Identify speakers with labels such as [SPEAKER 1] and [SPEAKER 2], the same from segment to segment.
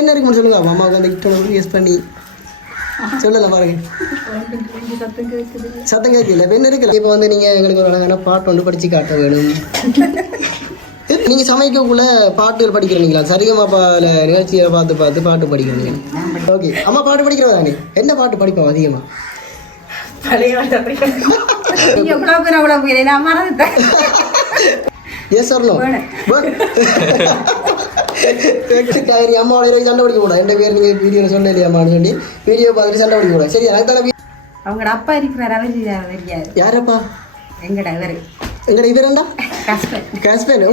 [SPEAKER 1] என்ன இருக்குன்னு சொல்லுங்க. அம்மாவுக்கு அந்த கிஃப்ட் யூஸ் பண்ணி. சொல்லல பாருங்க. சத்தம் கேட்கல. என்ன இருக்குல்ல. இப்போ வந்து நீங்க எங்களுக்கு ஒரு அழகான பாட்டு ஒன்று படிச்சு காட்ட வேணும். நீங்க சமைக்கக்குள்ள பாட்டுகள் படிக்கிறீங்களா? சரிகமாப்பால நிகழ்ச்சியை பார்த்து பார்த்து பாட்டு படிக்கிறீங்க. ஓகே அம்மா பாட்டு படிக்கிறதா தானே? என்ன பாட்டு படிப்போம் அதிகமா?
[SPEAKER 2] நீங்க எவ்வளவு பேர் அவ்வளவு பேர் நான் மறந்துட்டேன்
[SPEAKER 1] எஸ் சார் நோ அம்மாவோட இருக்கு சண்டை பிடிக்க கூடாது எந்த பேர் நீங்க வீடியோல சொன்ன இல்லையாம்மான்னு சொல்லி. வீடியோ பார்த்துட்டு சண்டை பிடிக்க கூடாது சரி எனக்கு தானே
[SPEAKER 2] அவங்களோட அப்பா இருக்கிறார் அவர் தெரியாது
[SPEAKER 1] யாரப்பா?
[SPEAKER 2] எங்கட இவரு?
[SPEAKER 1] எங்கட இது ரெண்டா?
[SPEAKER 2] கஷ்டம்
[SPEAKER 1] காஸ்பேன்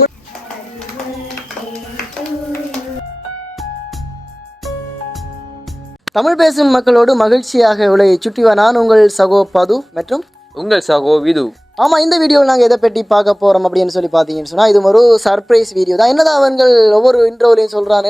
[SPEAKER 1] தமிழ் பேசும் மக்களோடு மகிழ்ச்சியாக உலகை சுற்றி வா நான் உங்கள் சகோ பது மற்றும்
[SPEAKER 3] உங்கள் சகோ விது.
[SPEAKER 1] ஆமாம் இந்த வீடியோவில் நாங்கள் எதை பற்றி பார்க்க போகிறோம் அப்படின்னு சொல்லி பார்த்தீங்கன்னு சொன்னால் இது ஒரு சர்ப்ரைஸ் வீடியோ தான். என்னதான் அவங்கள் ஒவ்வொரு இன்ட்ரோலையும் சொல்கிறாங்க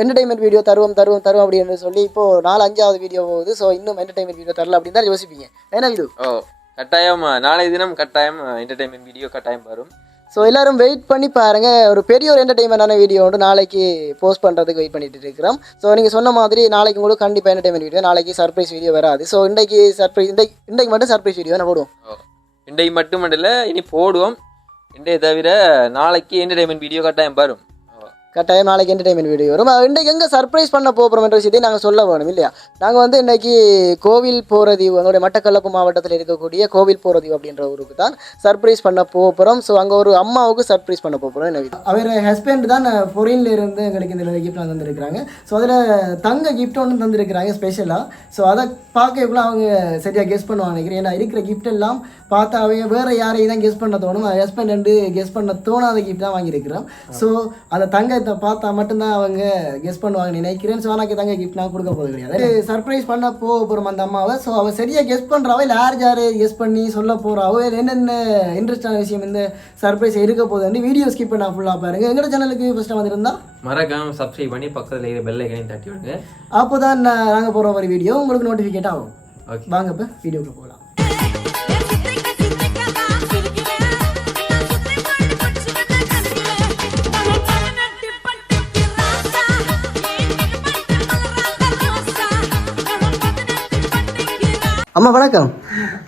[SPEAKER 1] என்டர்டைன்மெண்ட் வீடியோ தருவோம் தருவோம் தருவோம் அப்படின்னு சொல்லி இப்போது நாலு அஞ்சாவது வீடியோ போகுது. ஸோ இன்னும் என்டர்டைன்மெண்ட் வீடியோ தரல அப்படின்னு தான் யோசிப்பீங்க. என்ன வீடியோ
[SPEAKER 3] ஓ கட்டாயம் நாளைய தினம் கட்டாயம் என்டர்டைன்மெண்ட் வீடியோ கட்டாயம் வரும்.
[SPEAKER 1] ஸோ எல்லாரும் வெயிட் பண்ணி பாருங்க. ஒரு பெரிய ஒரு என்டர்டைன்மெண்டான வீடியோ வந்து நாளைக்கு போஸ்ட் பண்ணுறதுக்கு வெயிட் பண்ணிட்டு இருக்கிறோம். ஸோ நீங்கள் சொன்ன மாதிரி நாளைக்கு உங்களுக்கு கண்டிப்பாக என்டர்டைன்மெண்ட் வீடியோ நாளைக்கு சர்ப்ரைஸ் வீடியோ வராது. ஸோ இன்றைக்கு சர்ப்ரைஸ் இன்றைக்கு இன்றைக்கு மட்டும் சர்ப்ரைஸ் வீடியோ நான் போடுவோம்?
[SPEAKER 3] இன்றைக்கு மட்டுமல்ல இனி போடுவோம். இன்றைய தவிர நாளைக்கு என்டர்டைன்மெண்ட் வீடியோ கட்டாயம் பாரும்.
[SPEAKER 1] கட்டாயம் நாளைக்கு என்டர்டைன்மெண்ட் வீடியோ வரும். இன்றைக்கு எங்கே சர்ப்ரைஸ் பண்ண போகிறோம் என்ற விஷயத்தை நாங்கள் சொல்ல வேணும் இல்லையா? நாங்கள் வந்து இன்றைக்கி கோவில் போகிறதீவு எங்களுடைய மட்டக்களப்பு மாவட்டத்தில் இருக்கக்கூடிய கோவில் போகிறதீவு அப்படின்ற ஊருக்கு தான் சர்ப்ரைஸ் பண்ண போகிறோம் ஸோ அங்கே ஒரு அம்மாவுக்கு சர்ப்ரைஸ் பண்ண போகிறோம் என்ன அவர் ஹஸ்பண்ட் தான் ஃபொரின்ல இருந்து எங்களுக்கு இந்த கிஃப்ட்லாம் தந்திருக்கிறாங்க. ஸோ அதில் தங்க கிஃப்ட் ஒன்று தந்திருக்கிறாங்க ஸ்பெஷலாக ஸோ அதை பார்க்கக்குள்ள அவங்க சரியாக கெஸ் பண்ணுவாங்க நினைக்கிறேன். ஏன்னா இருக்கிற கிஃப்ட் எல்லாம் பார்த்தா அவங்க வேறு யாரையும் தான் கெஸ் பண்ண தோணும். ஹஸ்பண்ட் வந்து கெஸ் பண்ண தோணாத கிஃப்ட் தான் வாங்கியிருக்கிறோம். ஸோ அந்த தங்கத்தை பார்த்தா மட்டும்தான் அவங்க கெஸ் பண்ணுவாங்க நினைக்கிறேன். ஸோ எனக்கு தங்க கிஃப்ட் நான் கொடுக்க போகிறது கிடையாது. சர்ப்ரைஸ் பண்ண போக போகிறோம் அந்த அம்மாவை. ஸோ அவள் சரியாக கெஸ் பண்ணுறாவோ இல்லை யார் யார் கெஸ் பண்ணி சொல்ல போகிறாவோ என்னென்ன இன்ட்ரெஸ்டான விஷயம் இந்த சர்ப்ரைஸ் இருக்க போகுதுன்னு வீடியோ ஸ்கிப் பண்ண ஃபுல்லாக பாருங்க. எங்களோட சேனலுக்கு ஃபஸ்ட்டு வந்திருந்தா?
[SPEAKER 3] மறக்காம சப்ஸ்கிரைப் பண்ணி பக்கத்தில் இருக்கிற பெல் ஐக்கனையும் தட்டி விடுங்க.
[SPEAKER 1] அப்போ தான் நாங்கள் போகிற ஒரு வீடியோ உங்களுக்கு நோட்டிஃபிகேட் ஆகும்.
[SPEAKER 3] ஓகே
[SPEAKER 1] வாங்க இப்போ வீடியோக்குள்ள போகலாம். அம்மா வணக்கம்.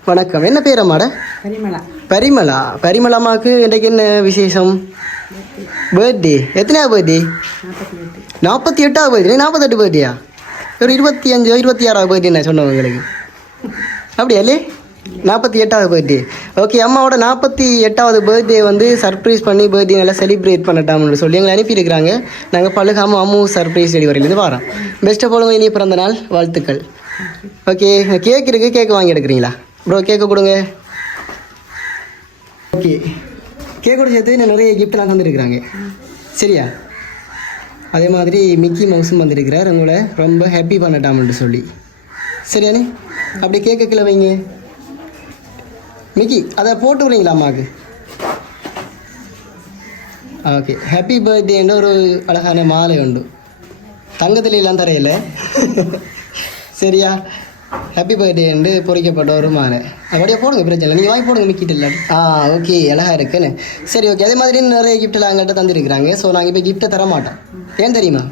[SPEAKER 1] வணக்கம். என்ன பேர் அம்மாட?
[SPEAKER 2] பரிமளா.
[SPEAKER 1] பரிமளா. பரிமளா அம்மாவுக்கு இன்றைக்கு என்ன விசேஷம்? பர்த்டே எத்தனையாவது பர்த்டே நாற்பத்தி எட்டாவது பர்த்டே நாற்பத்தெட்டு பர்த்டேயா ஒரு இருபத்தி அஞ்சு இருபத்தி ஆறாவது பர்த்டே நான் சொன்னேன் உங்களுக்கு. அப்படியா இல்லே நாற்பத்தி எட்டாவது பர்த்டே ஓகே அம்மாவோட நாற்பத்தி எட்டாவது பர்த்டே வந்து சர்ப்ரைஸ் பண்ணி பர்த்டே நல்லா செலிப்ரேட் பண்ணட்டாம்னு சொல்லி எங்களை அனுப்பியிருக்கிறாங்க. நாங்கள் பழுகாமல் அம்மு சர்ப்ரைஸ் டெலிவரியிலேருந்து வரோம். பெஸ்ட் ஆஃப் ஆல் இனிய பிறந்த நாள் வாழ்த்துக்கள். ஓகே கேக் இருக்குது கேக் வாங்கி எடுக்கிறீங்களா? ப்ரோ கேக்கு கொடுங்க. ஓகே கேக்கோட சேர்த்து நான் நிறைய கிஃப்ட்லாம் தந்துருக்குறாங்க. சரியா? அதே மாதிரி மிக்கி மவுஸும் வந்திருக்கிறார். உங்களை ரொம்ப ஹாப்பி பண்ணட்டாம்னு சொல்லி. சரியானே? அப்படி கேக்க கீழே வைங்க. மிக்கி அதை போட்டு விடுறீங்களா அம்மாவுக்கு? ஓகே ஹாப்பி பர்த்டேன்னு ஒரு அழகான மாலை உண்டு. தங்கத்துல எல்லாம் தரையில சரியா? ஹாப்பி பர்த்டேன்னு பொறிக்கப்பட்ட ஒரு அப்படியே போடுங்க பிரச்சனை இல்லை. நீங்கள் வாங்கி போடுங்க மிக்கிட்டு இல்லை ஆ ஓகே அழகா இருக்குன்னு. சரி ஓகே அதே மாதிரி நிறைய கிஃப்ட்லாம் எங்கள்கிட்ட தந்துருக்குறாங்க. ஸோ நாங்கள் இப்போ கிஃப்ட்டை தர மாட்டோம் ஏன் தெரியுமா?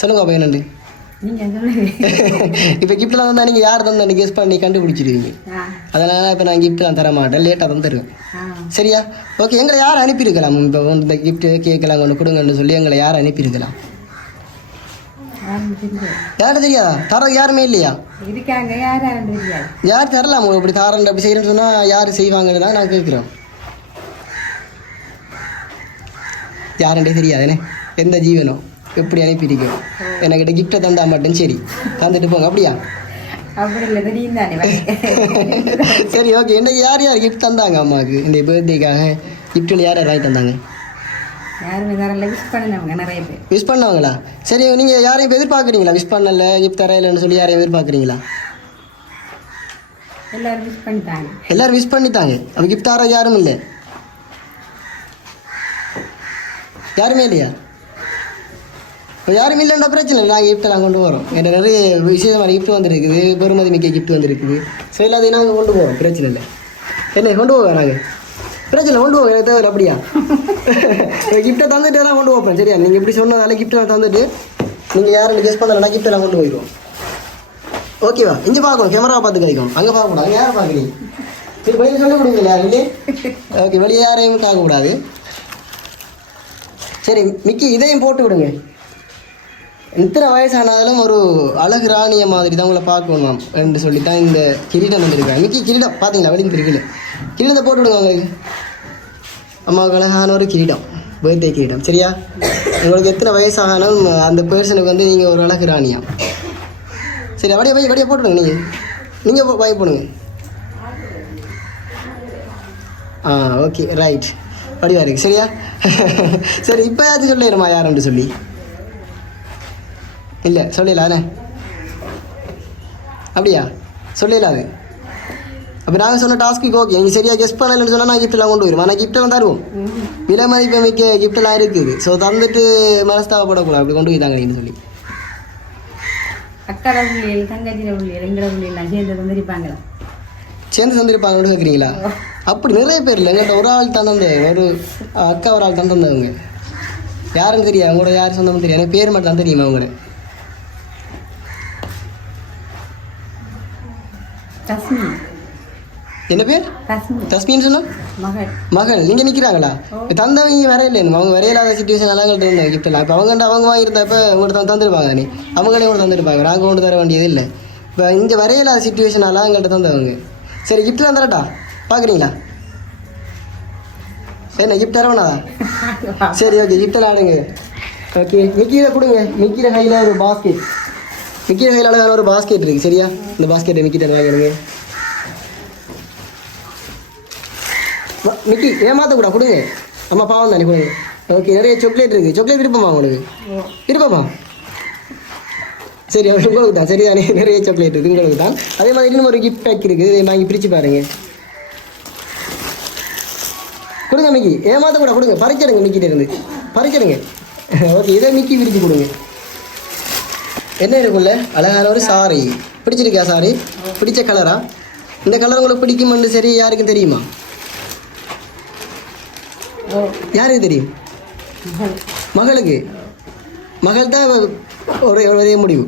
[SPEAKER 1] சொல்லுங்க அப்போ என்னண்டு இப்போ கிஃப்ட்லாம் தந்தால் நீங்கள் யார் தந்தா கெஸ் பண்ணி கண்டுபிடிச்சிடுவீங்க?
[SPEAKER 2] ஆ,
[SPEAKER 1] அதனால் இப்போ நான் கிஃப்ட்லாம் தர மாட்டேன் லேட்டாக
[SPEAKER 2] ஆ.
[SPEAKER 1] சரியா? ஓகே எங்களை யார் அனுப்பியிருக்கலாம்? இப்போ இந்த கிஃப்ட்டு கேக்கெல்லாம் கொண்டு கொடுங்கன்னு சொல்லி எங்களை யார் அனுப்பியிருக்கலாம்?
[SPEAKER 2] யாரும் தெரியாது.
[SPEAKER 1] தர யாருமே இல்லையா?
[SPEAKER 2] இருக்காங்க
[SPEAKER 1] யார் தரலாம்? இப்படி தாரன் அப்படி செய்யறேன்னு சொன்னால் யார் செய்வாங்கன்னு தான் நான் கேட்குறோம். யாருன்றே தெரியாதுண்ணே எந்த ஜீவனோ? எப்படி அனுப்பியிருக்கோம் என்கிட்ட கிஃப்ட்டை தந்தா மட்டும் சரி. தந்துட்டு போங்க அப்படியா? சரி ஓகே இன்னைக்கு யார் யார் கிஃப்ட் தந்தாங்க அம்மாவுக்கு? இந்த பர்த்டேக்காக கிஃப்ட்டில் யார் யார் வாங்கி தந்தாங்க?
[SPEAKER 2] யாருமே தரல விஷ் பண்ணினவங்க நிறைய பேர்.
[SPEAKER 1] விஷ் பண்ணவங்களா? சரி நீங்கள் யாரையும் எதிர்பார்க்குறீங்களா? விஷ் பண்ணல கிஃப்ட் தரையிலன்னு சொல்லி யாரையும் எதிர்பார்க்குறீங்களா?
[SPEAKER 2] எல்லாரும் விஷ் பண்ணிட்டாங்க.
[SPEAKER 1] எல்லாரும் விஷ் பண்ணிட்டாங்க. அப்போ கிஃப்ட் தர யாரும் இல்லை. யாருமே இல்லையா? இப்போ யாரும் இல்லைன்ற பிரச்சனை இல்லை. நாங்கள் கிஃப்ட் நாங்கள் கொண்டு வரோம் என்ன நிறைய விசேஷமான கிஃப்ட் வந்திருக்குது. பெருமதி மிக்க கிஃப்ட் வந்திருக்குது. ஸோ எல்லாத்தையும் நாங்கள் கொண்டு போவோம் பிரச்சனை இல்லை. என்ன கொண்டு போவோம் நாங்கள் பிரச்சனை கொண்டு போவோம் எனக்கு தேவை அப்படியா கிஃப்ட்டை தந்துட்டு தான் கொண்டு போப்பேன் சரியா? நீங்கள் இப்படி சொன்னதால கிஃப்ட் நான் தந்துட்டு நீங்கள் யாரும் கெஸ் பண்ணலைன்னா கிஃப்ட் எல்லாம் கொண்டு போயிடுவோம். ஓகேவா இங்கே பார்க்கணும் கேமரா பார்த்து கிடைக்கும் அங்கே பார்க்கணும் அங்கே யாரை பார்க்குறீங்க சரி வெளியே சொல்ல கொடுங்களா யாருமே ஓகே வெளியே யாரையும் பார்க்கக்கூடாது. சரி மிக்கி இதையும் போட்டு விடுங்க. இத்தனை வயசானாலும் ஒரு அழகு ராணிய மாதிரி தான் உங்களை பார்க்கணும் என்று சொல்லி தான் இந்த கிரீடம் வந்துருக்காங்க மிக்கி கிரீடம் பார்த்தீங்களா வெளியே இருக்குல்ல கிரீடத்தை போட்டு விடுங்க உங்களுக்கு அம்மாவுக்கு அழகான ஒரு கிரீடம் பர்த்டே கிரீடம் சரியா? உங்களுக்கு எத்தனை வயசானாலும் அந்த பர்சனுக்கு வந்து நீங்கள் ஒரு அழகு ராணியா. சரி அப்படியே போய் அப்படியே போட்டுடுங்க நீங்கள் நீங்கள் வாய் போடுங்க. ஆ ஓகே ரைட் வடிவா இருக்கு சரியா? சரி இப்போ யாச்சும் சொல்லிடுமா யாருன்னு சொல்லி? இல்லை சொல்லிடலாம் அப்படியா? சொல்லிடலாது அப்போ நாங்கள் சொன்ன டாஸ்க்கு ஓகே நீங்கள் சரியாக கெஸ் பண்ணலன்னு சொன்னால் நான் எல்லாம் கொண்டு வருவோம் ஆனால் எல்லாம் தருவோம் விலை மதிப்பு மிக்க எல்லாம் இருக்குது. ஸோ தந்துட்டு மனஸ்தாபப்படக்கூடாது. அப்படி கொண்டு போய்தாங்க நீங்கள் சொல்லி.
[SPEAKER 2] அக்காட பிள்ளைகள் தங்கச்சின பிள்ளைகள் எங்கட பிள்ளைகள் சேர்ந்து தந்திருப்பாங்களா?
[SPEAKER 1] சேர்ந்து தந்திருப்பாங்கன்னு கேட்குறீங்களா அப்படி நிறைய பேர் இல்லை எங்கள்கிட்ட ஒரு ஆள் தான் ஒரு அக்கா ஒரு ஆள் தான் தந்தவங்க யாருன்னு தெரியும் அவங்களோட யார் சொந்தமும் தெரியும் எனக்கு பேர் மட்டும் தான் தெரியுமா அவங்களோட?
[SPEAKER 2] தஸ்மி
[SPEAKER 1] என்ன பேர்?
[SPEAKER 2] தஸ்மி
[SPEAKER 1] தஸ்மின்னு சொன்னா?
[SPEAKER 2] மகள்.
[SPEAKER 1] நீங்க நிக்கிறாங்களா? தந்தவங்க வரையில அவங்க வரையிலாத சுச்சுவேஷன் எங்கள்கிட்ட இருந்தாங்க எல்லாம் இப்போ அவங்க அவங்க வாங்கியிருந்தப்ப உங்கள்கிட்ட தந்துருப்பாங்க நீ அவங்களே கூட தந்துருப்பாங்க. நாங்கள் கொண்டு தர வேண்டியது இல்லை. இப்போ இங்கே வரையிலாத சுச்சுவேஷன் எல்லாம் எங்கள்கிட்ட தந்தவங்க. சரி எல்லாம் தரட்டா? பார்க்குறீங்களா என்ன gift தரவேணா சரி ஓகே எல்லாம் ஆடுங்க ஓகே மிக்கியில் கொடுங்க. மிக்கியில் கையில் ஒரு பாஸ்கெட் மிக்கியில் கையில் அழகான ஒரு பாஸ்கெட் இருக்குது சரியா? இந்த பாஸ்கெட்டை மிக்கிட்ட வாங்கிடுங்க மிக்கி ஏமாத்தக்கூடா கொடுங்க. அம்மா பாவம் தானே கொடுங்க. ஓகே நிறைய சாக்லேட் இருக்குது சாக்லேட் விருப்பமா உங்களுக்கு விருப்பமா? சரி உங்களுக்கு தான் சரிதானே நிறைய சாக்லேட் இருக்குது உங்களுக்கு தான். அதே மாதிரி இன்னும் ஒரு கிஃப்ட் பேக் இருக்குது இதை வாங்கி பிரித்து பாருங்க. கொடுங்க மிக்கி. ஏமாத்தக்கூட கொடுங்க. பறிச்சிடுங்க மிக்கிட்ட இருந்து. பறிச்சிடுங்க. ஓகே இதை மிக்கி பிரித்து கொடுங்க. என்ன இருக்குல்ல அழகான ஒரு சாரி பிடிச்சிருக்கா சாரி பிடிச்ச கலரா இந்த கலர் உங்களுக்கு பிடிக்குமென்று சரி யாருக்கும் தெரியுமா? யாருக்கு தெரியும்? மகளுக்கு. மகள் தான் ஒரே ஒரே முடிவு.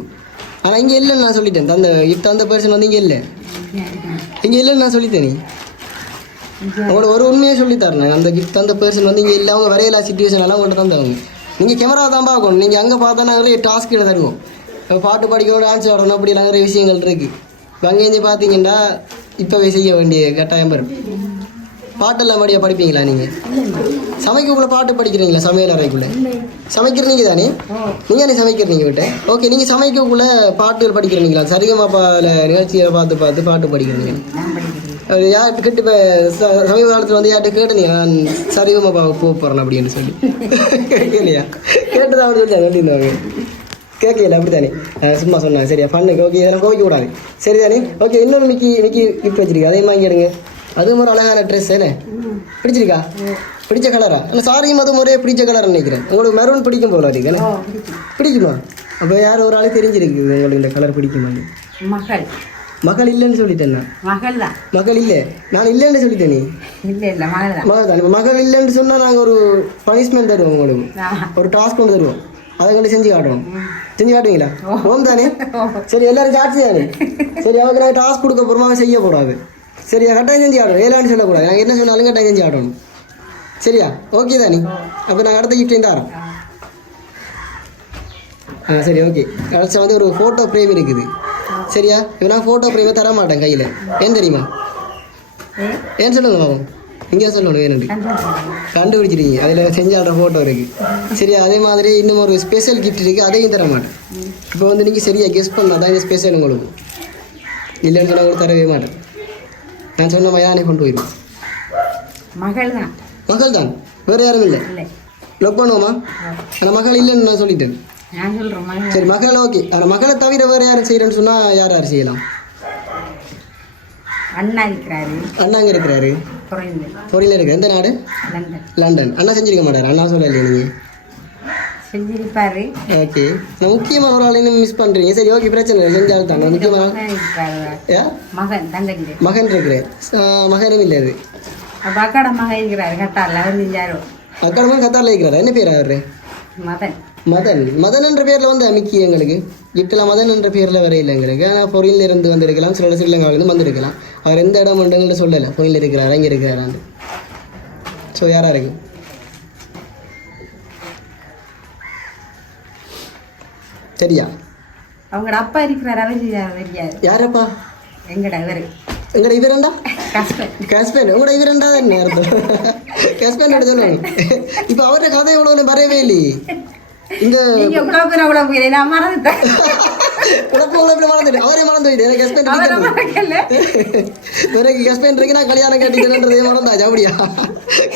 [SPEAKER 1] ஆனால் இங்கே இல்லைன்னு நான் சொல்லிட்டேன். அந்த இப்போ அந்த பர்சன் வந்து இங்கே இல்லை. இங்கே இல்லைன்னு நான் சொல்லிட்டேன் நீ. உங்களோட ஒரு உண்மையை சொல்லித்தரேன் அந்த கிஃப்ட் அந்த பர்சன் வந்து இங்கே இல்லை. அவங்க வரையில சுச்சுவேஷன் எல்லாம் உங்கள்கிட்ட தந்தவங்க நீங்கள் கேமரா தான் பார்க்கணும். நீங்கள் அங்கே பார்த்தா நாங்களே டாஸ்க் தருவோம். இப்போ பாட்டு படிக்கணும் டான்ஸ் ஆடணும் அப்படிலாம் நிறைய விஷயங்கள் இருக்குது இப்போ அங்கேருந்து பார்த்தீங்கன்னா இப்போவே செய்ய வேண்டிய கட்டாயம் வரும். பாட்டெல்லாம் மடியாக படிப்பீங்களா நீங்கள் சமைக்கக்குள்ளே பாட்டு படிக்கிறீங்களா சமையல் அறைக்குள்ளே? சமைக்கிறீங்க தானே? நீங்கள் தானே சமைக்கிறீங்க விட்ட? ஓகே நீங்கள் சமைக்கக்குள்ளே பாட்டுகள் படிக்கிறீங்களா? சரிகமாப்பால நிகழ்ச்சியை பார்த்து பார்த்து பாட்டு படிக்கிறீங்க யார்கிட்ட கேட்டு இப்போ சமீப காலத்தில் வந்து யார்கிட்ட கேட்டீங்க நான் சரிகமாப்பா போக போகிறேன் அப்படின்னு சொல்லி. கேட்கலையா? கேட்டுதான் அப்படி சொல்லி சொல்லியிருந்தாங்க கேட்கல அப்படி தானே சும்மா சொன்னாங்க சரியா? பண்ணுங்க ஓகே இதெல்லாம் கோவிக்க கூடாது. சரி தானே ஓகே இன்னொன்று மிக்கி மிக்கி கிஃப்ட் வச்சிருக்கேன் அதே மாதிரி எடுங்க. அதுவும் ஒரு அழகான ட்ரெஸ் என்ன? பிடிச்சிருக்கா? பிடிச்ச கலரா இல்லை சாரியும் அது ஒரே பிடிச்ச கலர் நினைக்கிறேன். உங்களுக்கு மெரூன் பிடிக்கும் போல இருக்கு என்ன?
[SPEAKER 2] ஓ பிடிக்கும்.
[SPEAKER 1] அப்போ யார் ஒரு ஆள் தெரிஞ்சிருக்கு உங்களுக்கு இந்த கலர் பிடிக்குமான்னு
[SPEAKER 2] மகள்.
[SPEAKER 1] மகள் இல்லைன்னு சொல்லிட்டேன்
[SPEAKER 2] மகள் தான்.
[SPEAKER 1] மகள் இல்லை. நான் இல்லைன்னு சொல்லிட்டேன் நீ.
[SPEAKER 2] இல்லை இல்லை மகள் தான்.
[SPEAKER 1] மகள் தான். இப்ப மகள் இல்லைன்னு சொன்னால் நாங்கள் ஒரு பனிஷ்மெண்ட் தருவோம் உங்களுக்கு. ஒரு டாஸ்க் ஒன்று தருவோம். அதை கண்டு செஞ்சு காட்டுவோம். செஞ்சு காட்டுவீங்களா? ஓம் தானே? சரி எல்லாரும் சாட்சி தானே சரி அவருக்கு நாங்கள் டாஸ்க் கொடுக்க போகிறோமா செய்ய போடாது சரியா? கட்டாயம் செஞ்சு ஆடணும். ஏழாண்டு சொல்லக்கூடாது. நாங்கள் என்ன சொன்னாலும் கட்டாயம் செஞ்சு ஆடணும். சரியா? ஓகே தானே? அப்போ நாங்கள் அடுத்த கிஃப்டையும் தரோம். ஆ சரி ஓகே கடைசியாக வந்து ஒரு ஃபோட்டோ ஃப்ரேம் இருக்குது. சரியா? இப்போ நான் ஃபோட்டோ ஃப்ரேமே தர மாட்டேன் கையில். ஏன் தெரியுமா? ஏன் சொல்லுங்க மாமன் நீங்கள் சொல்லணும் வேணுண்டு கண்டுபிடிச்சிருக்கீங்க. அதில் செஞ்சாடுற ஃபோட்டோ இருக்குது சரியா? அதே மாதிரி இன்னும் ஒரு ஸ்பெஷல் கிஃப்ட் இருக்குது அதையும் தர மாட்டேன். இப்போ வந்து நீங்கள் சரியாக கெஸ் பண்ணால் தான் இந்த ஸ்பெஷல் உங்களுக்கு. இல்லைன்னு சொன்னால் கூட தரவே மாட்டேன். நான் சொன்ன நானே கொண்டு போயிடுவேன்
[SPEAKER 2] மகள் தான்
[SPEAKER 1] மகள் தான் வேறு யாரும் இல்லை? லொக் பண்ணுவோமா ஆனால் மகள் இல்லைன்னு நான் சொல்லிட்டேன். சரி மகள் ஓகே. ஆனால் மகளை தவிர வேறு யாரும் செய்கிறேன்னு சொன்னால் யார் யார் செய்யலாம்?
[SPEAKER 2] அண்ணா இருக்கிறாரு.
[SPEAKER 1] அண்ணாங்க இருக்கிறாரு?
[SPEAKER 2] குறைந்து
[SPEAKER 1] பொறியில் இருக்கு எந்த நாடு?
[SPEAKER 2] லண்டன்.
[SPEAKER 1] லண்டன். அண்ணா செஞ்சிருக்க மாட்டார்? அண்ணா சொல்லலையே நீங்கள்
[SPEAKER 2] செஞ்சிருப்பாரு.
[SPEAKER 1] ஓகே நான் முக்கியமான ஒரு ஆள் இன்னும் மிஸ் பண்ணுறீங்க சரி ஓகே பிரச்சனை இல்லை. செஞ்சால் தான். முக்கியமான
[SPEAKER 2] மகன்
[SPEAKER 1] ஏ
[SPEAKER 2] மகன்
[SPEAKER 1] மகன் இருக்கிறேன் மகனும் இல்லை அது.
[SPEAKER 2] அப்போ அக்காட மகன் இருக்கிறாரு கட்டாரில் அவர் செஞ்சாரோ
[SPEAKER 1] அக்காடமும் கத்தாரில் இருக்கிறாரா? என்ன பேர் அவரு?
[SPEAKER 2] மதன்.
[SPEAKER 1] மதன். மதன் என்ற பேரில் வந்து அமிக்கி எங்களுக்கு. கிஃப்ட்லாம் மதன் என்ற பேரில் வரையில எங்களுக்கு. ஆனால் பொருளில் இருந்து வந்திருக்கலாம். சில ஸ்ரீலங்காவிலிருந்து வந்திருக்கலாம். அவர் எந்த இடம் உண்டுங்கள்ட்ட சொல்லலை. பொருளில் இருக்கிறாரா? இங்கே இருக்கிறாரான்னு. ஸோ யாரா இருக்கு? சரியா
[SPEAKER 2] அவங்களோட அப்பா இருக்கிறார் அவர் தெரியாது
[SPEAKER 1] யாரப்பா?
[SPEAKER 2] எங்கட இவர்?
[SPEAKER 1] எங்கட இவரண்டா?
[SPEAKER 2] கஷ்டம்
[SPEAKER 1] காஸ்பேன் உங்களோட இவரண்டா என்ன அர்த்தம் காஸ்பேன் எடுத்து சொல்லுங்க இப்போ அவரோட கதை எவ்வளோ வரவே இல்லையே. இந்த
[SPEAKER 2] இவ்வளவு பேர் அவ்வளவு பேர் நான் மறந்துட்டேன்.
[SPEAKER 1] குழப்பம் குழப்பம் மறந்துட்டு அவரே மறந்து போயிட்டு எனக்கு
[SPEAKER 2] மறக்கல.
[SPEAKER 1] எனக்கு ஹஸ்பண்ட் இருக்கு நான் கல்யாணம் கட்டிக்கிறேன்றதே மறந்தாச்சு. அப்படியா?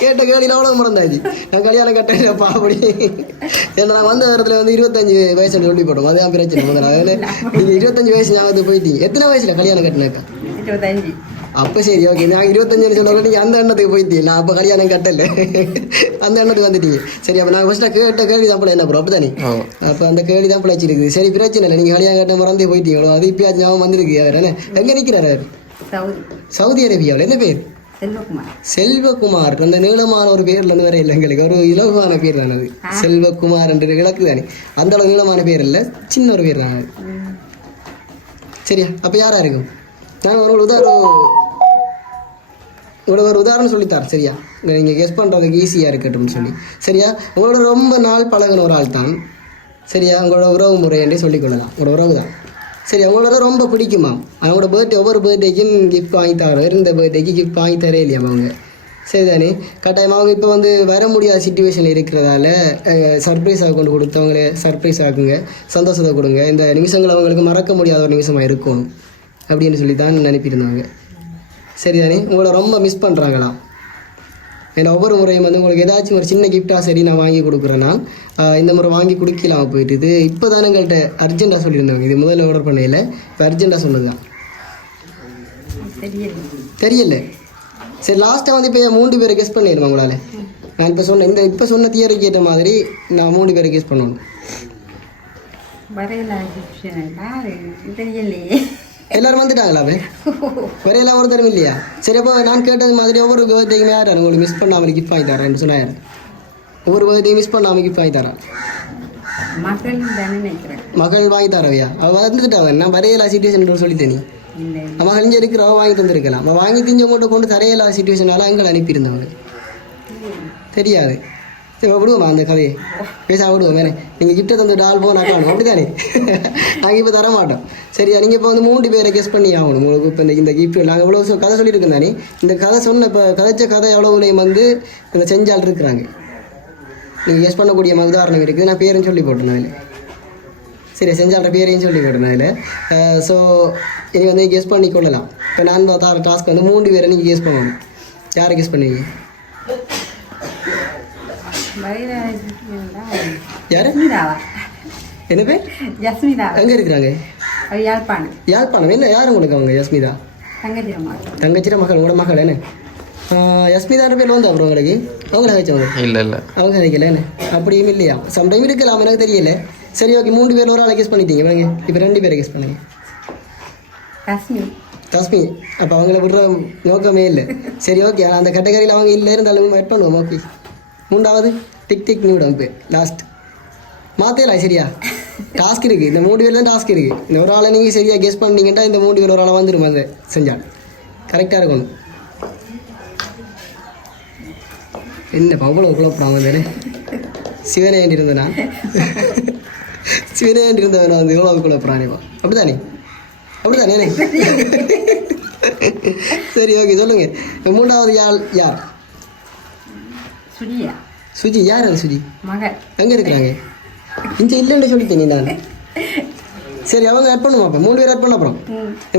[SPEAKER 1] கேட்ட கேள்வியில் அவ்வளோ மறந்தாச்சு. நான் கல்யாணம் கட்டேன்ப்பா அப்படி. ஏன்னா நான் வந்த இடத்துல வந்து இருபத்தஞ்சு வயசுல சொல்லி போட்டோம். அதுதான் பிரச்சனை. முதல்ல. நீங்கள் இருபத்தஞ்சு வயசு ஞாபகத்துக்கு போயிட்டீங்க. எத்தனை வயசுல கல்யாணம் கட்டினாக்கா
[SPEAKER 2] இருபத்தஞ்சு.
[SPEAKER 1] அப்போ சரி ஓகே நான் இருபத்தஞ்சு சொல்ல நீங்கள் அந்த எண்ணத்துக்கு போயிட்டீங்க நான் அப்போ கல்யாணம் கட்டல அந்த எண்ணத்துக்கு வந்துட்டீங்க சரி அப்போ நான் ஃபஸ்ட்டாக கேட்ட கேள்வி தான் போல என்ன ப்ரோ அப்போ தானே அப்போ அந்த கேள்வி தான் பிழைச்சிருக்குது சரி பிரச்சனை இல்லை நீங்கள் கல்யாணம் கட்ட மறந்தே போயிட்டீங்களோ அது இப்போயாச்சும் ஞாபகம் வந்திருக்கு அவர் என்ன எங்கே நிற்கிறார் அவர்
[SPEAKER 2] சவுதி
[SPEAKER 1] சவுதி அரேபியாவில் என்ன பேர் செல்வகுமார் அந்த நீளமான ஒரு பேர்ல இருந்து வர இல்லை எங்களுக்கு ஒரு இலகுவான பேர் தான் அது செல்வகுமார் என்ற இலக்கு தானே அந்த அளவு நீளமான பேர் இல்லை சின்ன ஒரு பேர் தான் அது சரியா அப்போ யாரா இருக்கும் நான் ஒரு உதாரணம் உங்களோட ஒரு உதாரணம் சொல்லித்தார் சரியா? நீங்கள் கெஸ் பண்ணுறதுக்கு ஈஸியாக இருக்கட்டும்னு சொல்லி. சரியா? உங்களோட ரொம்ப நாள் பழகின ஒரு ஆள் தான் சரியா? உங்களோட உறவு முறை என்றே சொல்லிக்கொள்ளலாம் உங்களோட உறவு தான். சரி அவங்களோட ரொம்ப பிடிக்குமா? அவங்களோட பர்த்டே ஒவ்வொரு பர்த்டேக்கும் கிஃப்ட் வாங்கி தரோம் இருந்த பர்த்டேக்கு கிஃப்ட் வாங்கி தரே இல்லையா அவங்க? சரிதானே? கட்டாயம் அவங்க இப்போ வந்து வர முடியாத சுச்சுவேஷனில் இருக்கிறதால சர்ப்ரைஸாக கொண்டு கொடுத்தவங்களே சர்ப்ரைஸ் ஆக்குங்க சந்தோஷத்தை கொடுங்க. இந்த நிமிஷங்கள் அவங்களுக்கு மறக்க முடியாத ஒரு நிமிஷமாக இருக்கணும் அப்படின்னு சொல்லி தான் நினைப்பிருந்தாங்க சரிதானே உங்களை ரொம்ப மிஸ் பண்ணுறாங்களா ஏன்னா ஒவ்வொரு முறையும் வந்து உங்களுக்கு ஏதாச்சும் ஒரு சின்ன கிஃப்டாக சரி நான் வாங்கி கொடுக்குறேன்னா இந்த முறை வாங்கி கொடுக்கலாம் போயிட்டு இது இப்போ தானே எங்கள்கிட்ட அர்ஜென்ட்டாக சொல்லியிருந்தாங்க. இது முதல்ல ஆர்டர் பண்ணையில் இப்போ அர்ஜென்ட்டாக சொன்னது தான்
[SPEAKER 2] தெரியல.
[SPEAKER 1] சரி லாஸ்ட்டாக வந்து இப்போ மூன்று பேரை கெஸ் பண்ணிடுமா உங்களால்? நான் இப்போ சொன்ன இந்த இப்போ சொன்ன தியரிக்கு ஏற்ற மாதிரி நான் மூணு பேரை கெஸ் பண்ணணும்.
[SPEAKER 2] வரையில தெரியலையே.
[SPEAKER 1] எல்லாரும் வந்துட்டாங்களா அவன் வரையெல்லாம் ஒருத்தரும் இல்லையா? சரி அப்போ நான் கேட்டது மாதிரி ஒவ்வொரு பர்த்டேக்குமே யார் உங்களுக்கு மிஸ் பண்ணாமல் கிஃப்ட் வாங்கி தரேன்னு சொன்னார். ஒவ்வொரு பர்த்டே மிஸ் பண்ணாமல் கிஃப்ட் வாங்கி தரேன் மகள் வாங்கி தரவையா? அவள் வந்துட்டு நான் வரையலா சுச்சுவேஷன் சொல்லி தனி அவன் கழிஞ்சு இருக்கிற அவன் வாங்கி தந்திருக்கலாம். அவன் வாங்கி திஞ்ச கொண்டு கொண்டு தரையலா சுச்சுவேஷனால அங்கே அனுப்பியிருந்தவங்க தெரியாது. சரி விடுவோமா அந்த கதையை? பேசா விடுவோம் வேணே நீங்கள் கிட்ட தந்து டால் போனா காணும் அப்படி தானே நாங்கள் இப்போ தர மாட்டோம் சரியா நீங்கள் இப்போ வந்து மூன்று பேரை கெஸ் பண்ணி ஆகணும். உங்களுக்கு இப்போ இந்த இந்த கிஃப்ட் நாங்கள் இவ்வளோ கதை சொல்லியிருக்கோம் தானே? இந்த கதை சொன்ன இப்போ கதைச்ச கதை எவ்வளோலையும் வந்து இந்த செஞ்சால் இருக்கிறாங்க? நீங்கள் கெஸ் பண்ணக்கூடிய ம- உதாரணம் இருக்குது. நான் பேரும் சொல்லி போட்டேன் அதில். சரி செஞ்சால்ற பேரையும் சொல்லி போட்டேன் அதில். ஸோ இனி வந்து கெஸ் பண்ணி கொள்ளலாம் இப்போ நான் பார்த்தா டாஸ்க் வந்து மூன்று பேரை நீங்கள் கெஸ் பண்ணணும். யாரை கெஸ் பண்ணுவீங்க? யார்? என்ன பேர்?
[SPEAKER 2] ஜஸ்மிதாவா
[SPEAKER 1] எங்கே இருக்கிறாங்க?
[SPEAKER 2] யாழ்ப்பாணம்.
[SPEAKER 1] யாழ்ப்பாணம். என்ன யார் உங்களுக்கு அவங்க யஸ்மிதா தங்கச்சிர மகள். உங்களோட மகள் என்ன? யஸ்மிதான்ற பேர் வந்து அப்புறம் உங்களுக்கு? அவங்கள வச்சவங்க
[SPEAKER 3] இல்லை இல்லை.
[SPEAKER 1] அவங்க கிடைக்கல என்ன? அப்படியும் இல்லையா? சம்டைம் இருக்கலாம் எனக்கு தெரியல. சரி ஓகே மூணு பேர் ஒரு ஆளை கெஸ் பண்ணிட்டீங்க பாருங்க. இப்போ ரெண்டு பேரை கெஸ் பண்ணுங்க.
[SPEAKER 2] ரஷ்மி
[SPEAKER 1] தஸ்மி. அப்போ அவங்கள விடுற நோக்கமே இல்லை. சரி ஓகே அந்த கேட்டகரியில் அவங்க இல்லை இருந்தாலும் வெயிட் பண்ணுவோம் ஓகே மூன்றாவது? டிக் டிக் நியூ டம்பு லாஸ்ட் மாற்றலாம் சரியா? டாஸ்க் இருக்குது இந்த மூணு பேர் தான் டாஸ்க் இருக்குது இந்த ஒரு ஆளை நீங்கள் சரியாக கெஸ் பண்ணீங்கன்னா இந்த மூணு பேர் ஒரு ஆளை வந்துடும் அந்த செஞ்சால் கரெக்டாக இருக்கணும். என்ன அவ்வளோ குழப்பம் வந்து சிவனே இருந்தனா சிவனே இருந்தவன் வந்து எவ்வளோ குழப்பறானேவா அப்படிதானே அப்படிதானே சரி ஓகே சொல்லுங்க. மூன்றாவது யார் யார்?
[SPEAKER 2] சுனியா.
[SPEAKER 1] சுஜி யார் அது சுஜி?
[SPEAKER 2] மகள்
[SPEAKER 1] எங்கே இருக்கிறாங்க? இங்கே இல்லைன்னு சொல்லிட்டேன் நான். சரி அவங்க ஆட் பண்ணுவோம் அப்போ. மூணு பேர் ஆட் பண்ண அப்புறம்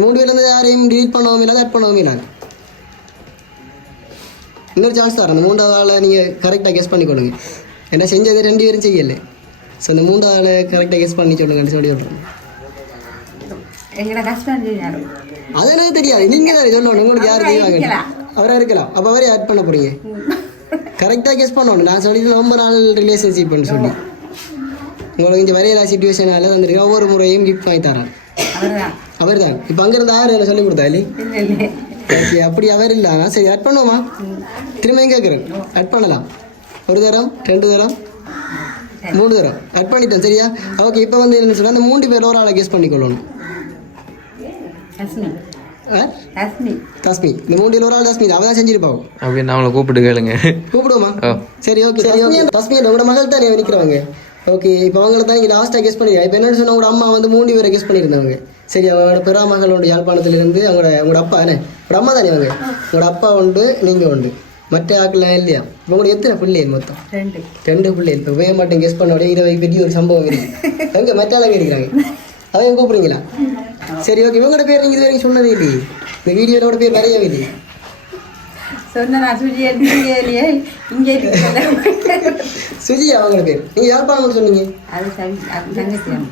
[SPEAKER 1] மூணு பேர்லேருந்து யாரையும் டிலீட் பண்ணவும் இல்லாத ஆட் பண்ணவும் இல்லாத இன்னொரு சான்ஸ் தரேன். அந்த மூன்றாவது ஆளை நீங்கள் கரெக்டாக கெஸ் பண்ணி கொடுங்க என்ன செஞ்சது ரெண்டு பேரும் செய்யலை. ஸோ இந்த மூன்றாவது ஆளை கரெக்டாக கெஸ் பண்ணி சொல்லுங்கன்னு சொல்லி சொல்கிறேன் அது எனக்கு தெரியாது. நீங்கள் தான் சொல்லணும். உங்களுக்கு யார் செய்வாங்க. அவராக இருக்கலாம். அப்போ அவரே ஆட் பண்ண போகிறீங்க கரெக்டாக கெஸ் பண்ணணும் நான் சொல்லி ரொம்ப நாள் ரிலேஷன்ஷிப்னு சொல்லி. உங்களுக்கு இந்த வரையிற சுச்சுவேஷனால வந்திருக்கேன் ஒவ்வொரு முறையும் கிஃப்ட் வாங்கி தரேன். அவர் தான் இப்போ அங்கேருந்து ஆறு என்ன சொல்லி கொடுத்தா இல்லை ஓகே அப்படி அவர் இல்லைனா சரி ஆட் பண்ணுவோமா? திரும்பியும் கேட்குறேன் ஆட் பண்ணலாம். ஒரு தரம் ரெண்டு தரம் மூணு தரம். ஆட் பண்ணிட்டேன் சரியா? ஓகே இப்போ வந்து என்ன சொன்னா அந்த மூன்று பேர் ஒரு ஆளை கெஸ் பண்ணிக்கொள்ளணும்.
[SPEAKER 2] தஸ்மி
[SPEAKER 1] இந்த மூன்றில் ஒரு ஆள் தஸ்மி அவன் தான் செஞ்சிருப்பாங்க
[SPEAKER 3] அப்படின்னு நான் அவளை கூப்பிட்டு கேளுங்க.
[SPEAKER 1] கூப்பிடுவோமா. சரி ஓகே சரி ஓகே தஸ்மி உங்களோட மகள் தானே நிற்கிறவங்க ஓகே இப்போ அவங்கள தான் நீங்கள் லாஸ்ட்டாக கெஸ் பண்ணிருக்கீங்க இப்போ என்னன்னு சொன்னா உங்களோட அம்மா வந்து மூணு பேரை கெஸ் பண்ணியிருந்தவங்க சரி அவங்களோட பெறாமகளோட யாழ்ப்பாணத்துலேருந்து அவங்களோட உங்களோட அப்பா என்ன? உங்களோட அம்மா தானே அவங்க உங்களோட அப்பா உண்டு நீங்கள் உண்டு. மற்ற ஆக்கெல்லாம் இல்லையா? இப்போ உங்களுக்கு எத்தனை பிள்ளைகள் மொத்தம்?
[SPEAKER 2] ரெண்டு.
[SPEAKER 1] ரெண்டு பிள்ளைகள். இப்போ வேக மாட்டேன் கெஸ் பண்ண உடனே இருபது பெரிய ஒரு சம்பவம் இருக்கு. எங்கே மற்ற ஆளுங்க இருக்கிறாங்க அவங்க கூப்பிடுறீங்களா? சரி ஓகே இவங்களோட பேர் நீங்கள் இது வரைக்கும் சொன்னதே இல்லையே. இந்த வீடியோவோட பேர் நிறையவே இல்லையே?
[SPEAKER 2] சுஜி
[SPEAKER 1] அவங்களோட பேர். நீங்கள் யாழ்ப்பாணம்னு சொன்னீங்க?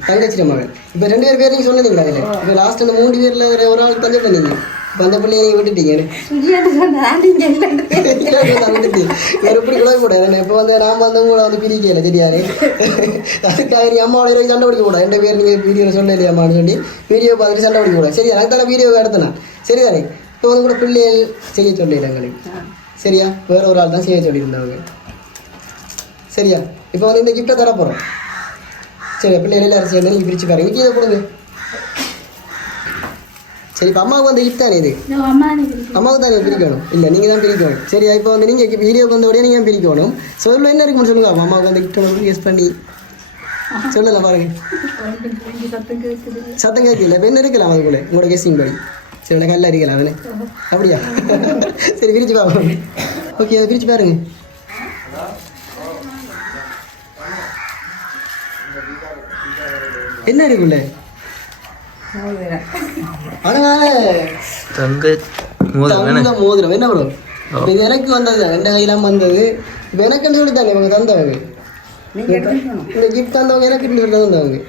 [SPEAKER 2] தங்கச்சி.
[SPEAKER 1] மகள் இப்போ ரெண்டு பேர் பேர் நீங்கள் சொன்னீங்களா அதில். இப்போ லாஸ்ட் அந்த மூணு பேரில் ஒரு ஒரு ஆள் பஞ்சம் பண்ணீங்க இப்போ அந்த பிள்ளைய விட்டுட்டீங்க. எப்படி கூட கூடாது இப்போ வந்து நாம வந்து உங்களை வந்து பிரிக்கல தெரியாது. அதுக்காக நீ அம்மாவோட வரைக்கும் சண்டை பிடிக்க கூடாது ரெண்டு பேர் நீங்கள் வீடியோவில் சொல்லலையாம்மான்னு சொல்லி. வீடியோ பார்த்துட்டு சண்டை பிடிக்க கூடாது சரியா? அதுக்கு தானே வீடியோ எடுத்தேன் சரிதானே? இப்போ வந்து கூட பிள்ளைகள் செய்ய சொல்லிடுறேன் எங்களுக்கு சரியா? வேற ஒரு ஆள் தான் செய்ய சொல்லியிருந்தாங்க சரியா? இப்போ வந்து இந்த கிஃப்ட்டை தர போகிறோம் சரி பிள்ளைகள் எல்லாரும் சேர்ந்து நீங்கள் பிரித்து பாருங்க. கீழே கொடுங்க. சரி இப்போ அம்மாவுக்கு வந்து gift தானே இது? அம்மாவுக்கு தான் பிரிக்கணும்? இல்லை நீங்கள் தான் பிரிக்கணும். சரியா இப்போ வந்து நீங்கள் வீடியோக்கு வந்த உடனே நீங்கள் பிரிக்கணும். சொல்ல என்ன இருக்குன்னு சொல்லுங்க. அம்மாவுக்கு அந்த கிஃப்ட் வந்து யூஸ் பண்ணி. சொல்லலாம் பாருங்க. சத்தம் கேட்கல. இப்போ என்ன இருக்கலாம் அதுக்குள்ளே உங்களோட கெஸ்டிங் படி. சரி எனக்கு எல்லாம் இருக்கலாம் அவனே. அப்படியா? சரி பிரித்து பார்ப்போம் ஓகே அதை பிரித்து பாருங்க. என்ன இருக்குல்ல? அதனால
[SPEAKER 3] தங்க மோதிரம்
[SPEAKER 1] மோதிரம். என்ன ப்ரோ இது எனக்கு வந்தது ரெண்டு கையெல்லாம் வந்தது. இப்போ எனக்குன்னு சொல்லி தானே இவங்க தந்தவங்க. இந்த கிஃப்ட் தந்தவங்க எனக்கு ரெண்டு பேர் தந்தவங்க.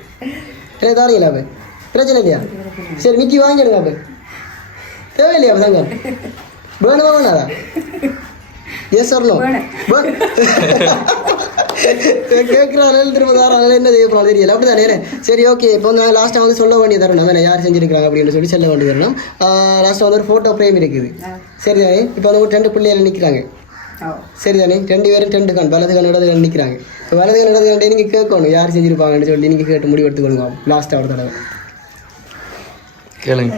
[SPEAKER 1] எனக்கு தாரீங்களா அப்போ? பிரச்சனை இல்லையா? சரி மிக்கி வாங்கிடுங்க அப்போ. தேவையில்லையா அப்போ வேணுமா வேணாதா எஸ் வரணும் கேட்குறாங்க திரும்ப தாராங்க என்ன செய்ய போகிறோம் தெரியல. அப்படி தானே சரி ஓகே இப்போ நான் லாஸ்ட்டாக வந்து சொல்ல வேண்டிய தரணும். தானே யார் செஞ்சிருக்காங்க அப்படின்னு சொல்லி சொல்ல வேண்டிய தரணும். லாஸ்ட்டாக வந்து ஒரு ஃபோட்டோ ஃப்ரேம் இருக்குது. சரி தானே இப்போ வந்து ஒரு ரெண்டு பிள்ளைகள் நிற்கிறாங்க சரி தானே ரெண்டு பேரும் ரெண்டு கண் வலது கண் இடது கண் நிற்கிறாங்க இப்போ வலது கண் இடது கண்டே நீங்கள் கேட்கணும். யார் செஞ்சிருப்பாங்கன்னு சொல்லி நீங்கள் கேட்டு முடிவு எடுத்துக்கொள்ளுங்க. லாஸ்ட்டாக ஒரு தடவை.
[SPEAKER 3] கேளுங்க.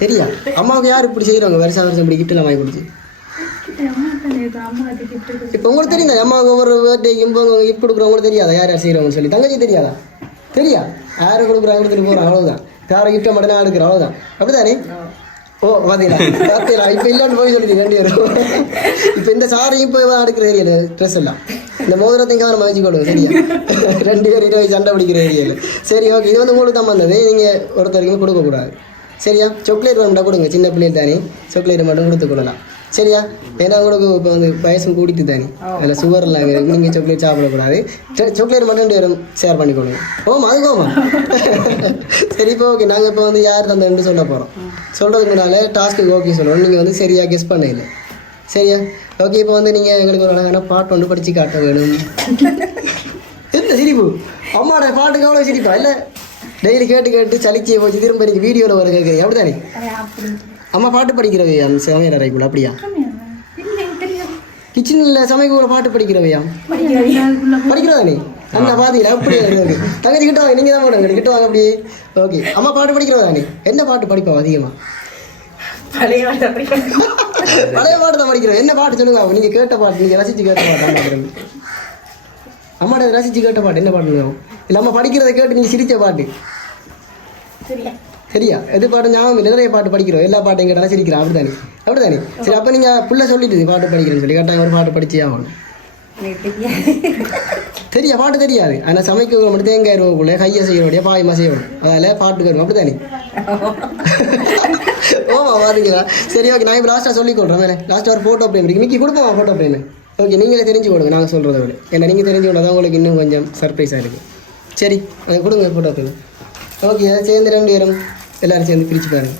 [SPEAKER 1] தெரியா? அம்மாவுக்கு யார் இப்படி செய்கிறாங்க வருஷம் வருஷம் இப்படி கிஃப்ட்லாம் வாங்கி கொடுத்து. இப்போ உங்களுக்கு தெரியுதா? அம்மா ஒவ்வொரு பர்த்டேக்கும் கிஃப்ட் கொடுக்குறவங்களும் தெரியாதா? யார் யார் செய்கிறவங்கன்னு சொல்லி? தங்கச்சி தெரியாதா? தெரியா? யார் கொடுக்குறாங்க கொடுத்துட்டு போகிறோம் அவ்வளோதான் யாரை கிஃப்ட்டை மட்டும் தான் எடுக்கிறோம் அவ்வளோதான் அப்படிதானே ஓ பார்த்தீங்களா பார்த்தீங்களா இப்போ இல்லைன்னு போய் சொல்லிட்டு ரெண்டு பேரும். இப்போ இந்த சாரையும் இப்போ எடுக்கிற ஏரியா ட்ரெஸ் எல்லாம். இந்த மோதிரத்தையும் கவனம் வச்சு கொடுங்க சரியா? ரெண்டு பேர் இருபது சண்டை பிடிக்கிற ஏரியாவில் சரி ஓகே இது வந்து உங்களுக்கு தான் வந்தது. நீங்கள் ஒருத்தருக்குமே கொடுக்கக்கூடாது. சரியா? சாக்லேட் வேணும்டா கொடுங்க. சின்ன பிள்ளைகள் தானே. சாக்லேட் மட்டும் கொடுத்துக்கொள்ளலாம் சரியா? ஏன்னா உங்களுக்கு இப்போ வந்து வயசும் கூட்டிட்டு தானே. அதில் சுகர்லாம் இருக்குது நீங்கள் சாக்லேட் சாப்பிடக்கூடாது. சாக்லேட் மட்டும் ரெண்டு பேரும் ஷேர் பண்ணி கொடுங்க ஓமா அது கோமா சரி இப்போ ஓகே நாங்கள் இப்போ வந்து யார் தந்தேன்னு சொல்ல போகிறோம் சொல்கிறதுக்கு முன்னால் டாஸ்க்கு ஓகே சொல்லணும். நீங்கள் வந்து சரியாக கெஸ் பண்ண இல்லை சரியா? ஓகே இப்போ வந்து நீங்கள் எங்களுக்கு ஒரு அழகான பாட்டு ஒன்று படித்து காட்ட வேணும். என்ன சிரிப்பு? அம்மாவோட பாட்டுக்கு அவ்வளோ சிரிப்பா? இல்லை. டெய்லி கேட்டு கேட்டு சலிச்சு போச்சு. திரும்ப நீங்கள் வீடியோவில் வர கேட்குறீங்க அப்படி தானே அம்மா பாட்டு படிக்கிறவை அந்த சமையல் அறைக்குள்ள? அப்படியா? கிச்சனில் சமைக்க பாட்டு படிக்கிறவையா? படிக்கிறதா நீ? அந்த பாத்தீங்களா அப்படி இருக்கு. தங்கச்சி கிட்ட வாங்க நீங்கள் தான் போடுங்க. கிட்ட வாங்க அப்படியே. ஓகே. அம்மா பாட்டு படிக்கிறதா நீ? என்ன பாட்டு படிப்பா அதிகமாக
[SPEAKER 2] பழைய
[SPEAKER 1] பாட்டு தான் படிக்கிறோம் என்ன பாட்டு சொல்லுங்க நீங்கள் கேட்ட பாட்டு நீங்கள் ரசிச்சு கேட்ட பாட்டு. அம்மாட்ட ரசிச்சு கேட்ட பாட்டு என்ன பாட்டு அம்மா படிக்கிறதை கேட்டு நீங்கள் சிரிச்ச பாட்டு. சரியா? எது பாட்டு ஞாபகம் இல்லை. நிறைய பாட்டு படிக்கிறோம். எல்லா பாட்டையும் கேட்டாலும் சிரிக்கிறோம் அப்படிதானே அப்படிதானே சரி அப்போ நீங்கள் புள்ள சொல்லிட்டு பாட்டு படிக்கிறேன்னு சொல்லி. கட்டாயம் ஒரு பாட்டு படிச்சே ஆகணும். தெரியா? பாட்டு தெரியாது. ஆனால் சமைக்க மட்டும் தேங்காய் ரூபாக்குள்ளே கையை செய்யணும். பாயமாக செய்யணும். அதில் பாட்டு வரும். அப்படிதானே ஓமா பாத்தீங்களா? சரி ஓகே நான் இப்போ லாஸ்ட்டாக சொல்லி கொடுறேன் வேணே லாஸ்ட்டாக ஒரு ஃபோட்டோ ஃப்ரேம் இருக்கு. மிக்கி கொடுப்போம் ஃபோட்டோ ஃப்ரேம் ஓகே நீங்களே தெரிஞ்சு கொடுங்க. நாங்கள் சொல்கிறத விட. ஏன்னா நீங்கள் தெரிஞ்சு கொண்டா தான் உங்களுக்கு இன்னும் கொஞ்சம் சர்ப்ரைஸாக இருக்குது சரி அதை கொடுங்க ஃபோட்டோ ஃப்ரேம் ஓகே அதை சேர்ந்து ரெண்டு பேரும் எல்லாரும் சேர்ந்து பிரித்து பாருங்க.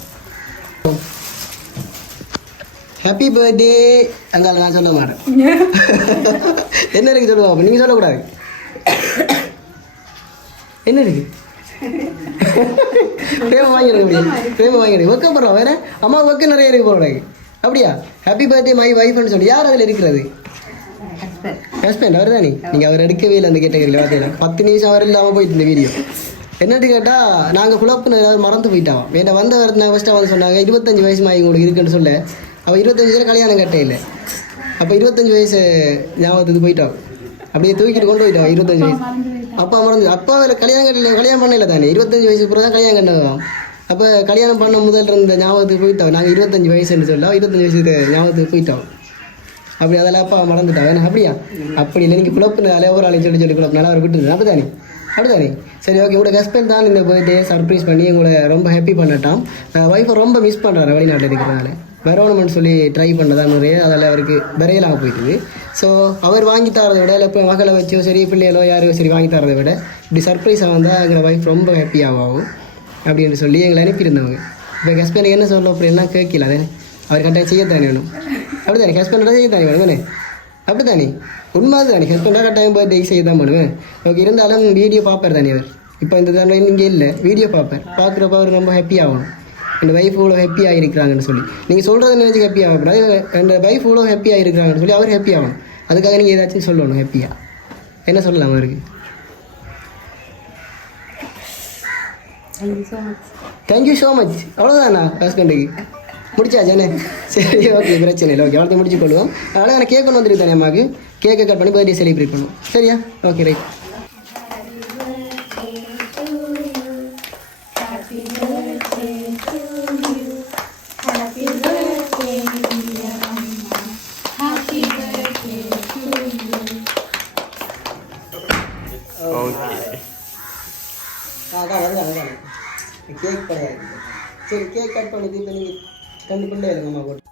[SPEAKER 1] ஹாப்பி பர்த்டே அந்தால நான் சொல்ல மாட்டேன் என்ன இருக்கு சொல்லுவா நீங்கள் சொல்லக்கூடாது. என்ன இருக்கு? பிரேம வாங்கிடுங்க அப்படியே பிரேம வாங்கிடுங்க வெக்கப்படுறோம் வேற? அம்மா வெக்க நிறைய இருக்கு போடுறாங்க அப்படியா? ஹாப்பி பர்த்டே மை வைஃப்னு சொல்லி. யார் அதில் இருக்கிறது. ஹஸ்பண்ட் அவர். தானே நீங்கள் அவர் எடுக்கவே இல்லை அந்த கேட்டகரியில் பார்த்தீங்கன்னா பத்து நிமிஷம் அவர் இல்லாமல் போயிட்டு இந்த வீடியோ என்னட்டு கேட்டால் நாங்கள் குழப்பின ஏதாவது மறந்து போயிட்டான் வேண்ட வந்த வரது நான் ஃபஸ்ட்டு வந்து சொன்னாங்க இருபத்தஞ்சு வயசு மாதிரி உங்களுக்கு இருக்குன்னு சொல்ல. அவள் இருபத்தஞ்சு வயசுல கல்யாணம் கட்டே இல்லை. அப்போ இருபத்தஞ்சு வயசு ஞாபகத்துக்கு போயிட்டான் அப்படியே தூக்கிட்டு கொண்டு போயிட்டான் இருபத்தஞ்சு வயசு? அப்பா மறந்து அப்பா கல்யாணம் கட்டல கல்யாணம் பண்ணல தானே? இருபத்தஞ்சு வயசு பிறகு தான் கல்யாணம் கட்டதான் அப்போ கல்யாணம் பண்ண முதல்ல இருந்த ஞாபகத்துக்கு போயிட்டோம் நாங்கள் இருபத்தஞ்சு வயசுன்னு சொல்ல இருபத்தஞ்சு வயசுக்கு ஞாபகத்துக்கு போயிட்டோம். அப்படி அதெல்லாம் அப்பா மறந்துட்டா. வேணா அப்படியா? அப்படி இல்லை நீங்கள் குழப்பினாலே ஒரு ஆளையும் சொல்லி சொல்லி குழப்பினால அவர் விட்டுருந்தேன் அப்படிதானே? அப்படிதானே? சரி ஓகே உங்களோட ஹஸ்பண்ட் தான் இந்த பர்த்டே சர்ப்ரைஸ் பண்ணி உங்களை ரொம்ப ஹாப்பி பண்ணட்டான். ஒய்ஃபை ரொம்ப மிஸ் பண்ணுறாரு வெளிநாட்டில் இருக்கிறனால வரணும்னு சொல்லி ட்ரை பண்ணதான் நிறைய அதில் அவருக்கு விரையிலாமல் போயிட்டுது. ஸோ அவர் வாங்கி தரதை விட இல்லை இப்போ மகளை வச்சோ சரி பிள்ளைகளோ யாரையோ சரி வாங்கி தரதை விட இப்படி சர்ப்ரைஸாக வந்தால் எங்களை ஒய்ஃப் ரொம்ப ஹாப்பியாகும் அப்படின்னு சொல்லி எங்களை அனுப்பியிருந்தவங்க. இப்போ ஹஸ்பண்ட் என்ன சொல்ல அப்படின்னா கேட்கல அவர் கட்டாயம் செய்யத்தானே வேணும்? அப்படி தானே ஹஸ்பண்டோட செய்யத்தானே வேணும் தானே அப்படி தானே உண்மை தானே ஹஸ்பண்டாக கட்டாயம் பர்த்டே செய்ய தான் பண்ணுவேன். ஓகே இருந்தாலும் வீடியோ பார்ப்பார் தானே அவர் இப்போ இந்த தடவை இங்கே இல்லை வீடியோ பார்ப்பார். பார்க்குறப்ப அவர் ரொம்ப ஹாப்பி ஆகணும். என் ஒய்ஃப் இவ்வளோ ஹாப்பியாக இருக்கிறாங்கன்னு சொல்லி. நீங்கள் சொல்கிறத நினச்சி ஹாப்பி ஆகக்கூடாது என் ஒய்ஃப் இவ்வளோ ஹாப்பியாக இருக்கிறாங்கன்னு சொல்லி அவர் ஹாப்பி ஆகணும். அதுக்காக நீங்கள் ஏதாச்சும் சொல்லணும் ஹாப்பியாக என்ன சொல்லலாம் அவருக்கு?
[SPEAKER 2] Thank you so much
[SPEAKER 1] thank you so ஹஸ்பண்டுக்கு முடிச்சாச்சானே சரி ஓகே பிரச்சனை இல்லை. ஓகே அவ்வளோ முடிச்சு கொள்வோம். அதனால் எனக்கு கேக் கொண்டு வந்துருக்கு தானே அம்மாவுக்கு. கேக்கை கட் பண்ணி பர்த்டே செலிப்ரேட் பண்ணுவோம். சரியா? ஓகே ரைட் கேக் கிடையாது சரி கேக் கட் பண்ணி இப்போ நீங்கள் ரெண்டு பிள்ளை அம்மா போட்டு